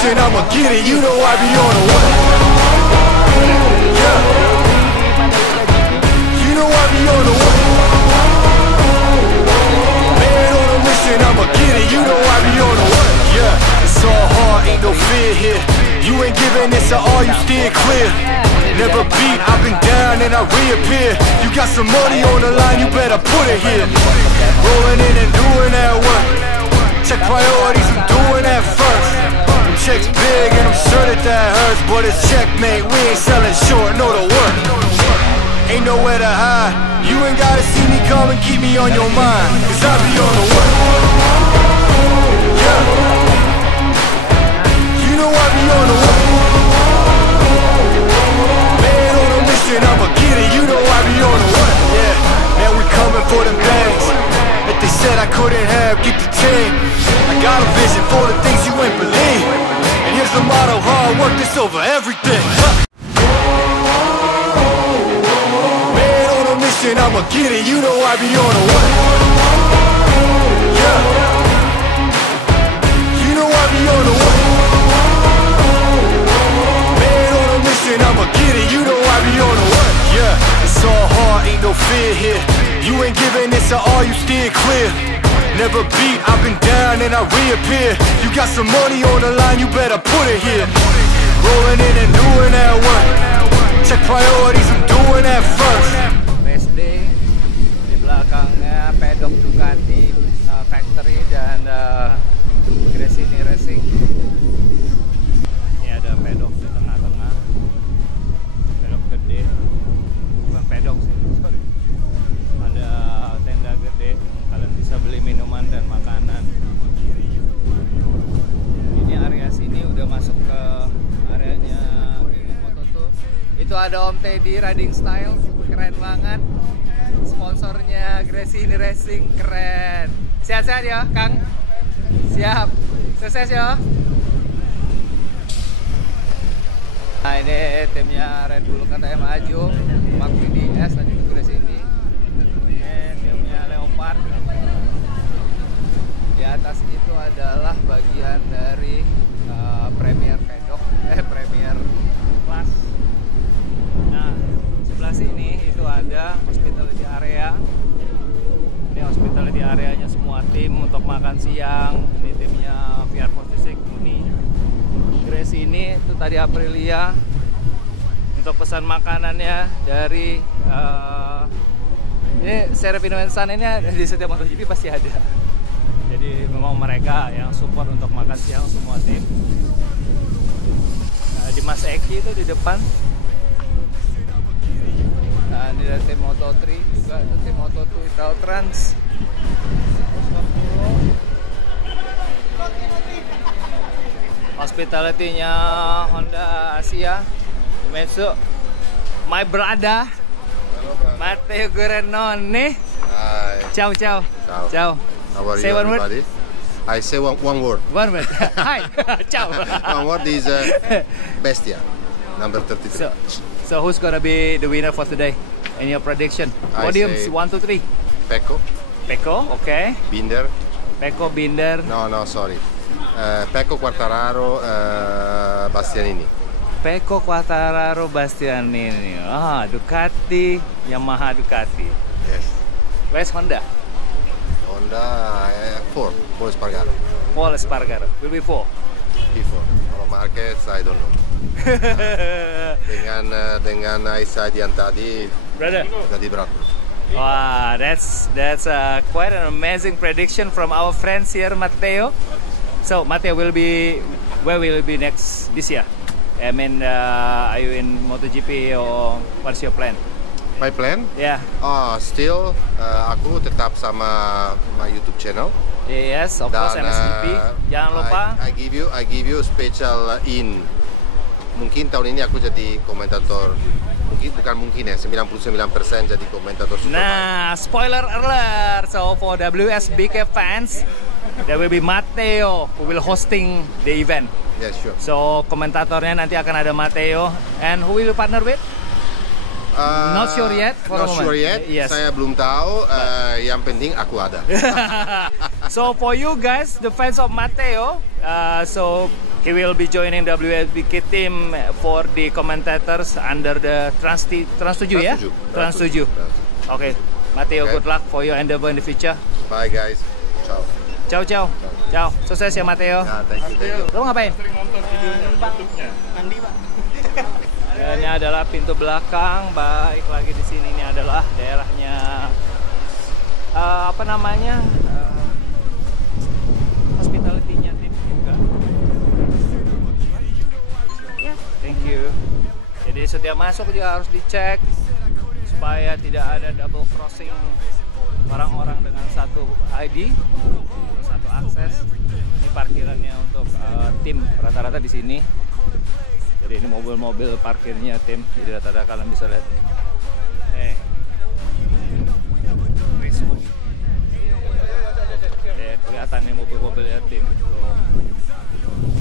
mission, I'ma get it. You know I be on the way. Yeah. You know I be on the way. Man on a mission, I'ma get it. You know I be on the way. Yeah. It's all hard, ain't no fear here. You ain't giving this at all, you steer clear. Never beat, I've been down and I reappear. You got some money on the line, you better put it here. Rolling in and doing that work. Check priorities, I'm doing that first. Them checks big and I'm sure that hurts. But it's checkmate, we ain't selling short, know the work. Ain't nowhere to hide. You ain't gotta see me come and keep me on your mind, cause I be on the work. Yeah. You know I be on the work. Man on a mission, I'ma get it. You know I be on the work. Yeah, man, we coming for them things that they said I couldn't have. Get the team. I got a vision for the things you ain't believe. And here's the motto: hard work this over everything. Man on a mission, I'ma get it. You know I be on the work. Yeah. You know I be on the work. I'ma get it, you know I be on the work. Yeah, it's all hard, ain't no fear here. You ain't giving this at all, you steer clear. Never beat, I've been down and I reappear. You got some money on the line, you better put it here. Rolling in and doing that work. Check priorities, I'm doing that first. Race day, di belakangnya pedok Ducati Factory dan Gresini Racing. Ini ada pedok di tengah-tengah. Pedok gede, bukan pedok sih, sorry. Ada tenda gede, kalian bisa beli minuman dan makanan. Ini area sini udah masuk ke areanya Moto2. Itu ada Om Teddy Riding Style, keren banget. Sponsornya Gresini Racing, keren. Sehat-sehat ya, Kang? Siap, sukses ya. Nah, ini timnya Red Bull KTM Ajung, Mark VDS tadi juga di sini. Ini timnya Leopard. Di atas itu adalah bagian dari Premier Pedok, Premier Class. Nah, sebelah sini itu ada hospitality area. Ini hospitality areanya semua tim untuk makan siang. Ini timnya VR46 Muni. Grace ini itu tadi Aprilia. Untuk pesan makanannya dari ini Serap Invensan ini di setiap MotoGP pasti ada. Jadi memang mereka yang support untuk makan siang semua tim. Nah, di Mas Eki itu di depan. Nah, ini ada tim Moto3 juga, ada tim Moto2 Italtrans. Hospitality-nya Honda Asia. Meso, my brother, Matteo Guarenone. Hi. Ciao, ciao. Ciao. Ciao. How are Say you, one word. everybody? I say one word. One word. Hi. Ciao. One word is Bestia, number 33. So who's gonna be the winner for today? In your prediction? I Podiums, say 1, 2, 3. Pecco, Pecco, okay. Binder. Pecco, Binder. No, sorry. Pecco, Quartararo, Bastianini. Pecco, Quartararo, Bastianini. Ah, Ducati, Yamaha Ducati. Yes. Where's Honda? Honda, 4 Espargaro. Paul Espargaro. Will be 4. P4. Kalau Marquez, I don't know. dengan Aisa yang tadi Brother. jadi berat. Wow, that's quite an amazing prediction from our friends here, Matteo. So Matteo where will you be next this year? I mean, are you in MotoGP or what's your plan? My plan? Yeah. Still, aku tetap sama my YouTube channel. Yes, of course, MSGP. Jangan lupa. I give you special in. Mungkin tahun ini aku jadi komentator. Bukan mungkin ya, 99% jadi komentator Superbike. Nah, spoiler alert. So for WSBK fans, there will be Matteo who will hosting the event. Yes, sure. So komentatornya nanti akan ada Matteo, and who will you partner with? Not sure yet. Not sure yet. Yes. Saya belum tahu. Yang penting aku ada. So for you guys, the fans of Matteo, so He will be joining WSBK team for the commentators under the Trans 7 ya? Trans 7. Oke, Matteo, good luck for your endeavor in the future. Bye guys. Ciao. Ciao, ciao. Ciao. Sukses ya, Matteo. Nah, thank you. Lo ngapain? Sering nonton videonya YouTube-nya. Mandi, Pak. Dan ini adalah pintu belakang. Baik lagi di sini, ini adalah daerahnya apa namanya? Hospitality-nya tim juga. Ya, thank you. Jadi setiap masuk juga harus dicek supaya tidak ada double crossing orang-orang dengan satu ID, satu akses. Ini parkirannya untuk tim rata-rata di sini. Jadi ini mobil-mobil parkirnya tim. Jadi rata-rata kalian bisa lihat. Kelihatan nih mobil-mobilnya tim.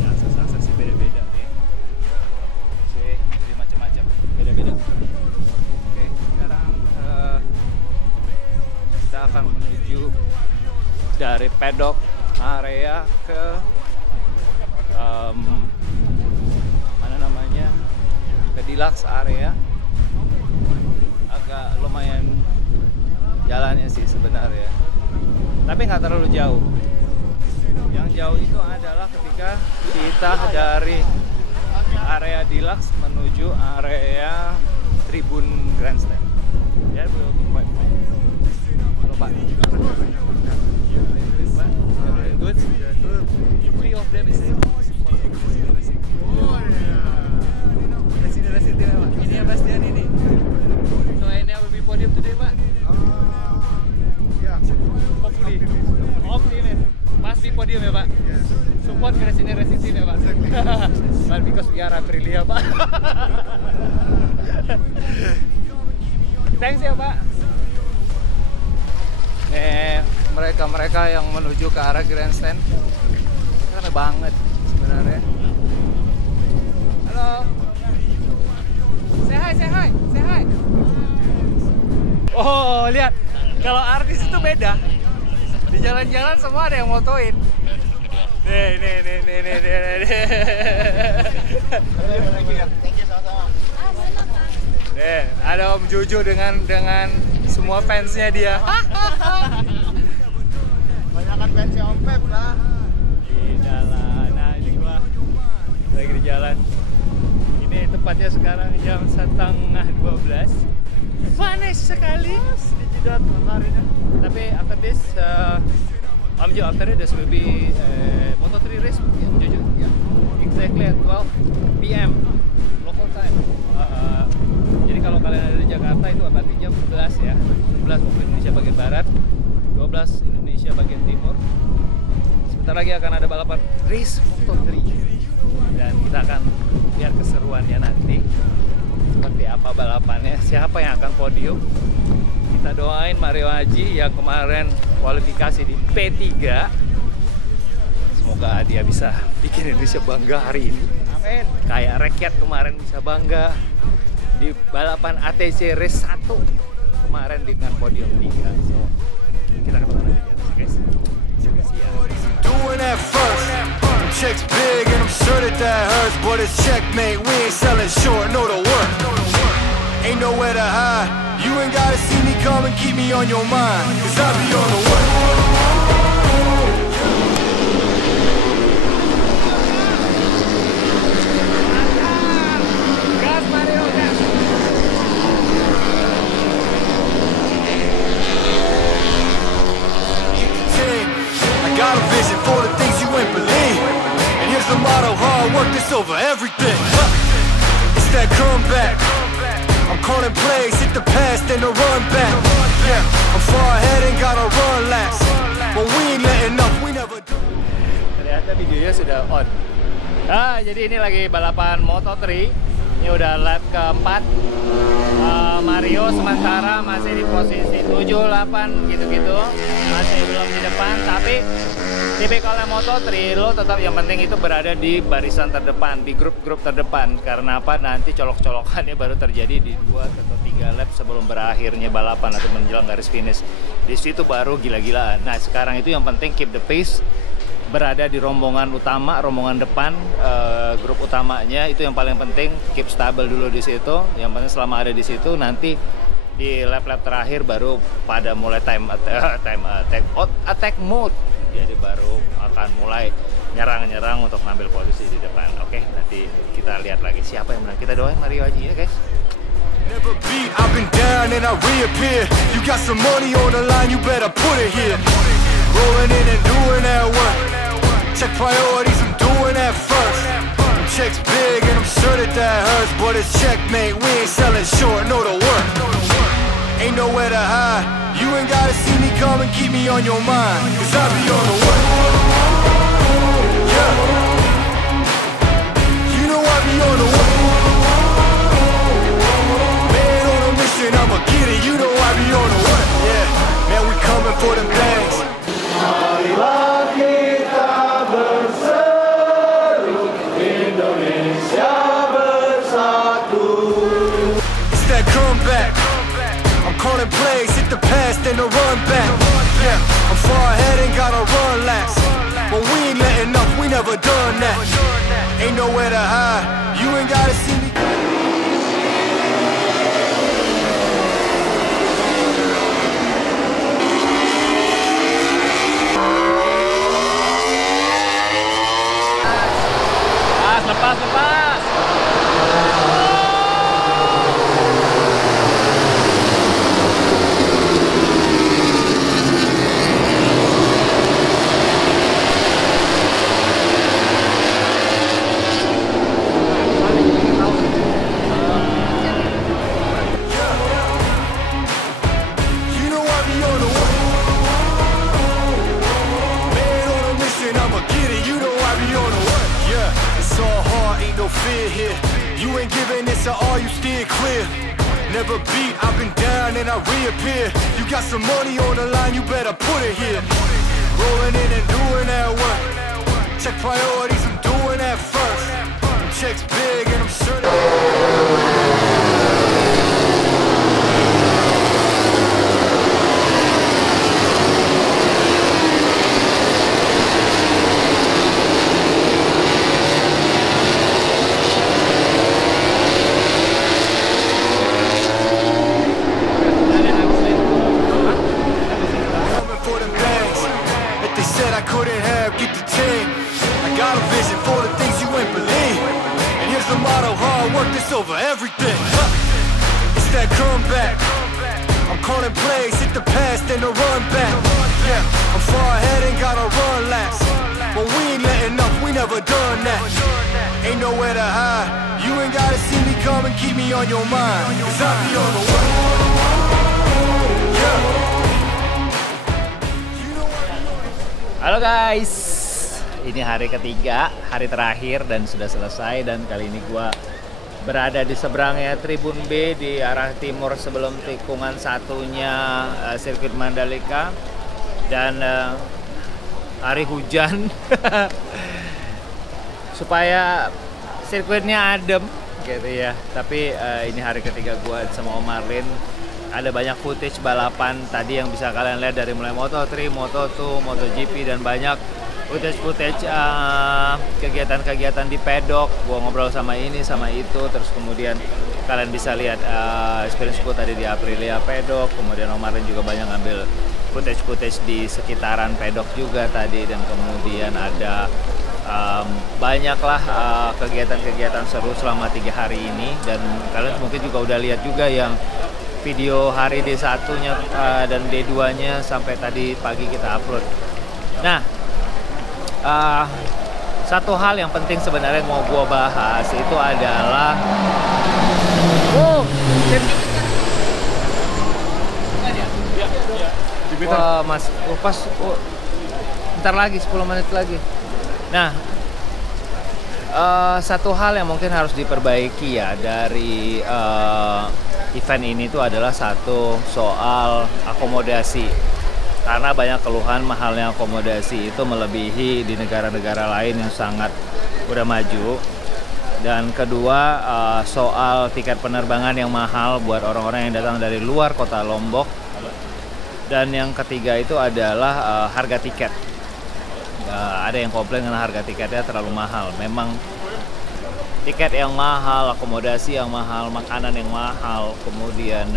Akses-aksesnya beda-beda nih. Oke, jadi macam-macam, beda-beda. Oke, sekarang kita akan menuju dari pedok area ke mana namanya, ke deluxe area. Agak lumayan jalannya sih sebenarnya, tapi nggak terlalu jauh. Yang jauh itu adalah ketika kita dari area deluxe menuju area tribun grandstand. Ya, belum quite fine. Halo Pak. Good. Three of them is Racing team, Pak. Ini yang Bastian ini. So ini will be podium today, Pak. Hopefully, man. Pasti podium ya, Pak. Support ke racing team ya, Pak. But because we are Aprilia, Pak. Thanks ya, Pak. Mereka yang menuju ke arah grandstand karena banget sebenarnya. Halo. Say hi. Oh, lihat. Kalau artis itu beda. Di jalan-jalan semua ada yang motoin. Nih. Nih, ada Om Jojo dengan semua fansnya dia. Banyakan fansnya Om Pep lah. Di jalan, nah ini gua lagi di jalan. Ini tepatnya sekarang jam 11:30. Panas sekali di Jeddah kemarin. Tapi after this, after this will be Moto3 race, Jojo. Yeah. Exactly at 12 PM local time. Jadi kalau kalian ada di Jakarta itu berarti jam 11 ya. 11 waktu Indonesia bagian barat, 12 Indonesia bagian timur. Sebentar lagi akan ada balapan race Moto3. Dan kita akan lihat keseruannya nanti. Seperti apa balapannya, siapa yang akan podium. Kita doain Mario Haji yang kemarin kualifikasi di P3. Semoga dia bisa bikin Indonesia bangga hari ini. Amin. Kayak Rakyat kemarin bisa bangga di balapan ATC Race 1 kemarin dengan podium 3. So, kita ketemu nanti ya, guys. Doing that first. Checks big and I'm sure that hurts, but it's checkmate. We ain't selling short, know the work. Ain't nowhere to hide. You ain't gotta see me come and keep me on your mind, 'cause I be on the way. Gas Mario, gas. I got a vision for the things you ain't believe. And here's the motto, hard work that's over everything. It's that comeback. I'm calling plays, hit the pass, then the run back. Yeah, I'm far ahead and gotta run last. But we ain't letting up, we never do. Ternyata videonya sudah on. Jadi ini lagi balapan Moto3. Ini udah lap keempat. Mario sementara masih di posisi 7, 8 gitu-gitu. Masih belum di depan, tapi tipikalnya Moto3 lo tetap yang penting itu berada di barisan terdepan, di grup-grup terdepan. Karena apa? Nanti colok-colokannya baru terjadi di 2 atau 3 lap sebelum berakhirnya balapan atau menjelang garis finish. Di situ baru gila-gilaan. Nah, sekarang itu yang penting keep the pace. berada di rombongan utama, rombongan depan, grup utamanya. Itu yang paling penting, keep stable dulu di situ. Yang penting selama ada di situ, nanti di lap-lap terakhir baru pada mulai attack mode. Jadi baru akan mulai nyerang untuk ngambil posisi di depan. Oke, nanti kita lihat lagi siapa yang menang. Kita doain Mario Haji ya guys. Never beat, I've been down and I reappear. You got some money on the line, you better put it here. Rolling in and doing that work. Check priorities, I'm doing that first. Checks big and I'm sure that hurts, but it's checkmate, we ain't selling short, know the work. Ain't nowhere to hide, you ain't gotta see me come and keep me on your mind, cause I be on the way. Yeah, you know I be on the way. Man on a mission, I'ma get it, you know I be on the way. Yeah, man we coming for them things. Marilah kita berseru, Indonesia bersatu. It's that comeback. I'm calling plays, hit the pass, then the run back. Yeah, I'm far ahead and gotta run laps. But we ain't letting up, we never done that. Ain't nowhere to hide, you ain't gotta see me. Lepas. Fear here, you ain't giving this at all, you steer clear. Never beat, I've been down and I reappear. You got some money on the line, you better put it here. Rolling in and doing that work. Check priorities, I'm doing that first. Checks big and I'm sure I couldn't have, get the team. I got a vision for the things you ain't believe. And here's the motto, hard work that's over everything. It's that comeback. I'm calling plays, hit the pass, then the run back. Yeah, I'm far ahead and gotta run laps. But we ain't letting up, we never done that. Ain't nowhere to hide, you ain't gotta see me come and keep me on your mind, cause I be on the way. Yeah. Halo guys, ini hari ketiga, hari terakhir dan sudah selesai. Dan kali ini gua berada di seberangnya Tribun B di arah timur sebelum tikungan satunya sirkuit Mandalika. Dan hari hujan supaya sirkuitnya adem gitu ya. Tapi ini hari ketiga gua sama Om Marlin. Ada banyak footage balapan tadi yang bisa kalian lihat dari mulai Moto3, Moto2, MotoGP, dan banyak footage kegiatan-kegiatan di pedok. Gua ngobrol sama ini sama itu, terus kemudian kalian bisa lihat experience gua tadi di Aprilia pedok. Kemudian Om Marlin juga banyak ngambil footage di sekitaran pedok juga tadi, dan kemudian ada banyaklah kegiatan-kegiatan seru selama 3 hari ini. Dan kalian mungkin juga udah lihat juga yang video hari D1-nya dan D2-nya sampai tadi pagi kita upload. Nah, satu hal yang penting sebenarnya mau gua bahas itu adalah wah, mas, bentar lagi, 10 menit lagi. Nah, satu hal yang mungkin harus diperbaiki ya dari event ini tuh adalah satu soal akomodasi, karena banyak keluhan mahalnya akomodasi itu melebihi di negara-negara lain yang sangat udah maju. Dan kedua, soal tiket penerbangan yang mahal buat orang-orang yang datang dari luar kota Lombok. Dan yang ketiga itu adalah harga tiket. ada yang komplain karena harga tiketnya terlalu mahal. Memang tiket yang mahal, akomodasi yang mahal, makanan yang mahal, kemudian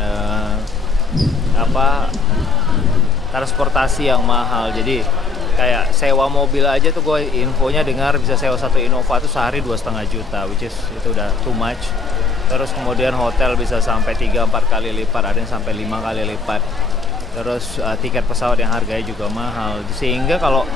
transportasi yang mahal. Jadi kayak sewa mobil aja tuh gue infonya dengar bisa sewa satu Innova tuh sehari 2,5 juta, which is itu udah too much. Terus kemudian hotel bisa sampai 3-4 kali lipat, ada yang sampai 5 kali lipat. Terus tiket pesawat yang harganya juga mahal. Sehingga kalau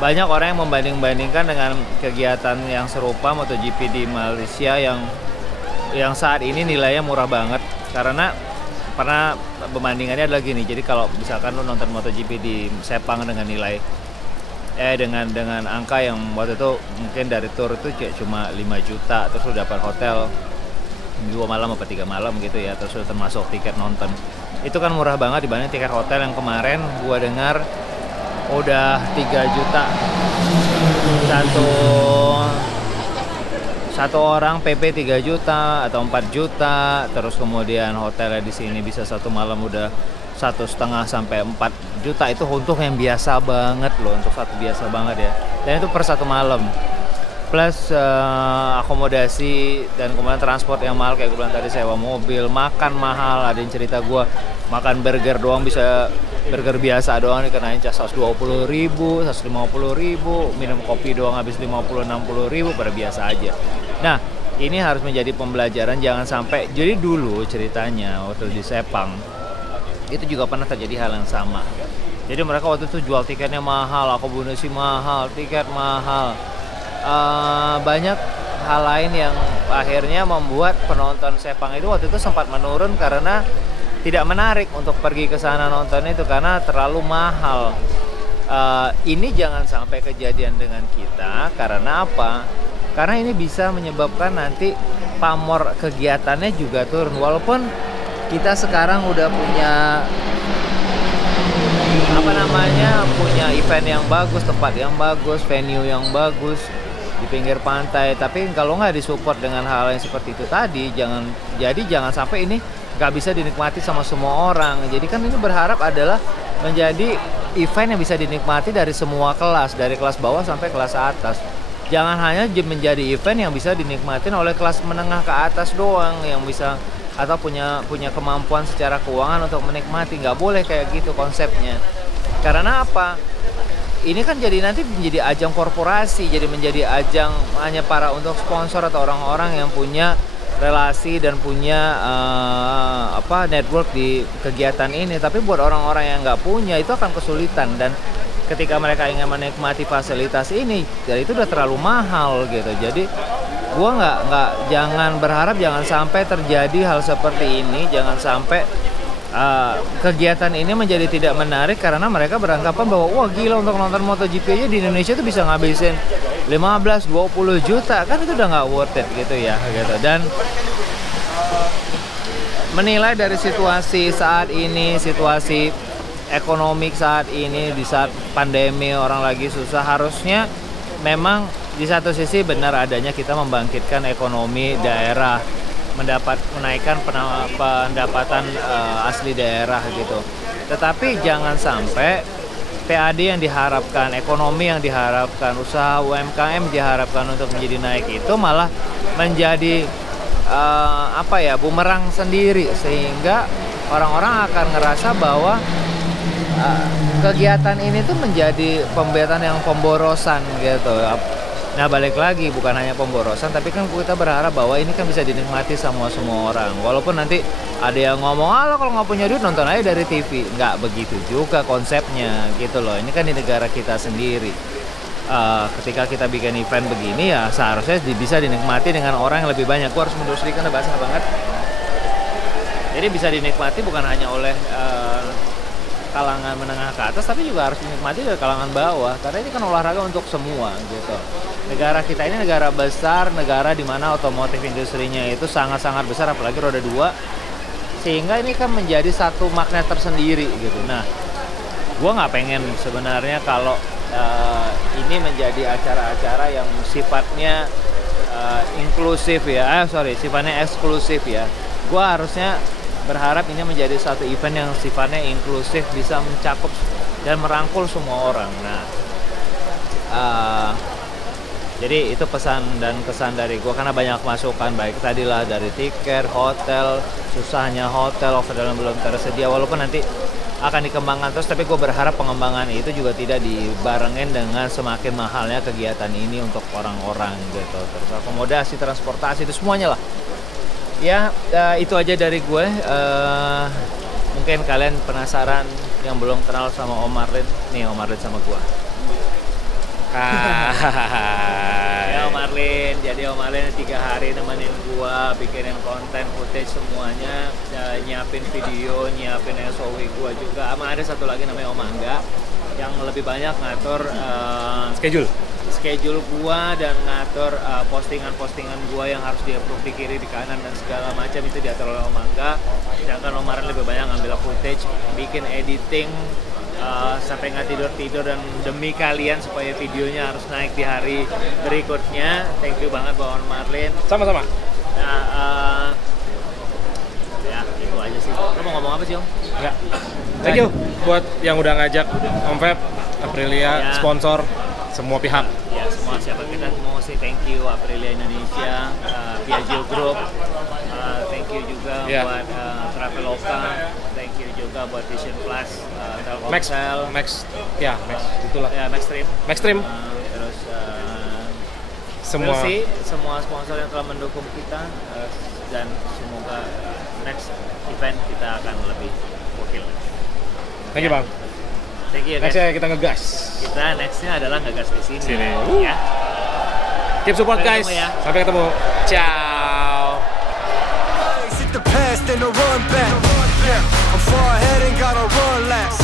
banyak orang yang membanding-bandingkan dengan kegiatan yang serupa MotoGP di Malaysia yang saat ini nilainya murah banget. Karena pembandingannya adalah gini. Jadi kalau misalkan lu nonton MotoGP di Sepang dengan nilai dengan angka yang waktu itu mungkin dari tour itu cuma 5 juta, terus lu dapat hotel 2 malam atau 3 malam gitu ya, terus udah termasuk tiket nonton. Itu kan murah banget dibanding tiket hotel yang kemarin gua dengar udah 3 juta satu orang, PP 3 juta atau 4 juta, terus kemudian hotelnya di sini bisa satu malam udah 1,5 sampai 4 juta. Itu untuk yang biasa banget loh, untuk satu biasa banget ya, dan itu per satu malam. Plus akomodasi dan kemudian transport yang mahal kayak gue bilang tadi, sewa mobil, makan mahal. Ada yang cerita gue makan burger doang bisa, burger biasa doang dikenain cas 120 ribu, 150 ribu, minum kopi doang habis 50-60 ribu, pada biasa aja. Nah ini harus menjadi pembelajaran, jangan sampai. Jadi dulu ceritanya waktu di Sepang itu juga pernah terjadi hal yang sama. Jadi mereka waktu itu jual tiketnya mahal, akomodasi mahal, tiket mahal. Banyak hal lain yang akhirnya membuat penonton Sepang itu waktu itu sempat menurun karena tidak menarik untuk pergi ke sana nonton itu karena terlalu mahal. Ini jangan sampai kejadian dengan kita. Karena apa? Karena ini bisa menyebabkan nanti pamor kegiatannya juga turun. Walaupun kita sekarang udah punya punya event yang bagus, tempat yang bagus, venue yang bagus di pinggir pantai, tapi kalau nggak disupport dengan hal yang seperti itu tadi, jangan sampai ini nggak bisa dinikmati sama semua orang. Jadi kan ini berharap adalah menjadi event yang bisa dinikmati dari semua kelas, dari kelas bawah sampai kelas atas. Jangan hanya menjadi event yang bisa dinikmatin oleh kelas menengah ke atas doang yang bisa atau punya kemampuan secara keuangan untuk menikmati. Nggak boleh kayak gitu konsepnya. Karena apa? Ini kan jadi nanti menjadi ajang korporasi, jadi menjadi ajang hanya para untuk sponsor atau orang-orang yang punya relasi dan punya network di kegiatan ini. Tapi buat orang-orang yang nggak punya itu akan kesulitan, dan ketika mereka ingin menikmati fasilitas ini, jadi itu udah terlalu mahal gitu. Jadi gua jangan berharap jangan sampai terjadi hal seperti ini, jangan sampai kegiatan ini menjadi tidak menarik karena mereka beranggapan bahwa wah gila, untuk nonton MotoGP aja di Indonesia itu bisa ngabisin 15-20 juta, kan itu udah nggak worth it gitu ya gitu. Dan menilai dari situasi saat ini, situasi ekonomik saat ini, di saat pandemi orang lagi susah, harusnya memang di satu sisi benar adanya kita membangkitkan ekonomi daerah, menaikkan pendapatan asli daerah gitu. Tetapi jangan sampai PAD yang diharapkan, ekonomi yang diharapkan, usaha UMKM diharapkan untuk menjadi naik itu malah menjadi bumerang sendiri, sehingga orang-orang akan ngerasa bahwa kegiatan ini tuh menjadi pemborosan gitu. Nah balik lagi, bukan hanya pemborosan, tapi kan kita berharap bahwa ini kan bisa dinikmati sama semua orang. Walaupun nanti ada yang ngomong, kalau nggak punya duit nonton aja dari TV. Nggak begitu juga konsepnya gitu loh. Ini kan di negara kita sendiri. Ketika kita bikin event begini ya seharusnya bisa dinikmati dengan orang yang lebih banyak. Gua harus mundur sedikit karena bahasanya banget. Jadi bisa dinikmati bukan hanya oleh kalangan menengah ke atas, tapi juga harus dinikmati dari kalangan bawah, karena ini kan olahraga untuk semua gitu. Negara kita ini negara besar, negara di mana otomotif industrinya itu sangat-sangat besar, apalagi roda 2, sehingga ini kan menjadi satu magnet tersendiri gitu. Nah, gua nggak pengen sebenarnya kalau ini menjadi acara-acara yang sifatnya inklusif ya, sifatnya eksklusif ya. Gua harusnya berharap ini menjadi satu event yang sifatnya inklusif, bisa mencakup dan merangkul semua orang. Nah, Jadi itu pesan dan kesan dari gue, karena banyak masukan baik tadilah dari tiket, hotel, susahnya hotel, overdalam belum tersedia, walaupun nanti akan dikembangkan terus, tapi gue berharap pengembangan itu juga tidak dibarengin dengan semakin mahalnya kegiatan ini untuk orang-orang gitu. Terus akomodasi, transportasi, itu semuanya lah. Ya, itu aja dari gue. Mungkin kalian penasaran yang belum kenal sama Om Marlin. Nih Om Marlin sama gue. Ya Om Marlin, jadi Om Marlin 3 hari nemenin gua, bikinin konten, footage semuanya, nyiapin video, nyiapin SOW gua juga. Sama ada satu lagi namanya Om Angga yang lebih banyak ngatur schedule gua dan ngatur postingan-postingan gua yang harus di-approve di kiri, di kanan dan segala macam itu diatur oleh Om Angga. Sedangkan Om Marlin lebih banyak ngambil footage, bikin editing, sampai nggak tidur dan demi kalian supaya videonya harus naik di hari berikutnya. Thank you banget buat Om Marlin. Sama-sama. Nah, ya itu aja sih. Lo mau ngomong apa sih Om? Enggak. Thank you buat yang udah ngajak Om Feb, Aprilia, Ya. sponsor, semua pihak. Ya semua siapa kita mau sih thank you Aprilia Indonesia, Piaggio Group, thank you juga buat Traveloka, thank you juga buat Vision Plus, Telkomsel, Max, itulah. ya Maxstream, terus Semua. terus sih semua sponsor yang telah mendukung kita, dan semoga next event kita akan lebih gokil. Thank you Bang. Thank you guys. Nextnya kita ngegas. Kita nextnya adalah ngegas di sini. Sini. Ya. Keep support Sampai guys. ketemu ya. Sampai ketemu. Ciao. Hit the past and the run back. Yeah, I'm far ahead and gotta run last.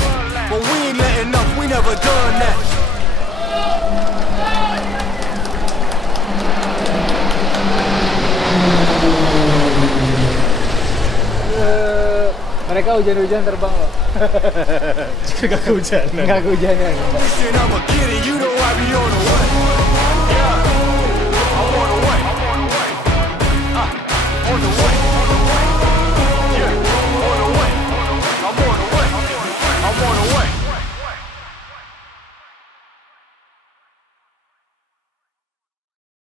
But we ain't letting up, we never done that. Mereka hujan-hujan terbang loh. Gak kehujanan. Enggak kehujanan. Listen, I'ma get it, you know I be on the run.